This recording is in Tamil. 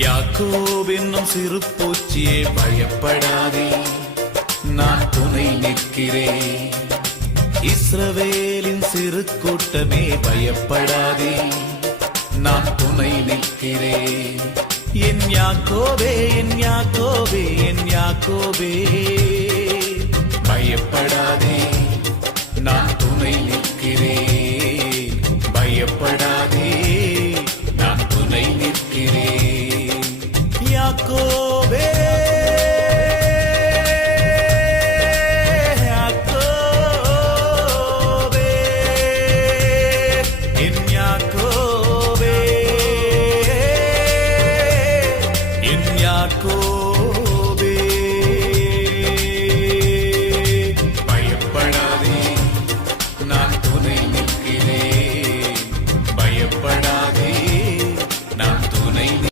யாக்கோப் என்னும் சிறு பூச்சியே பயப்படாதே, நான் துணை நிற்கிறேன். இஸ்ரவேலின் சிறு கூட்டமே பயப்படாதே, நான் துணை நிற்கிறேன். என் யாக்கோபே, என் யாக்கோபே, என் யாக்கோபே, பயப்படாதே, நான் துணை நிற்கிறேன். பயப்படாதே,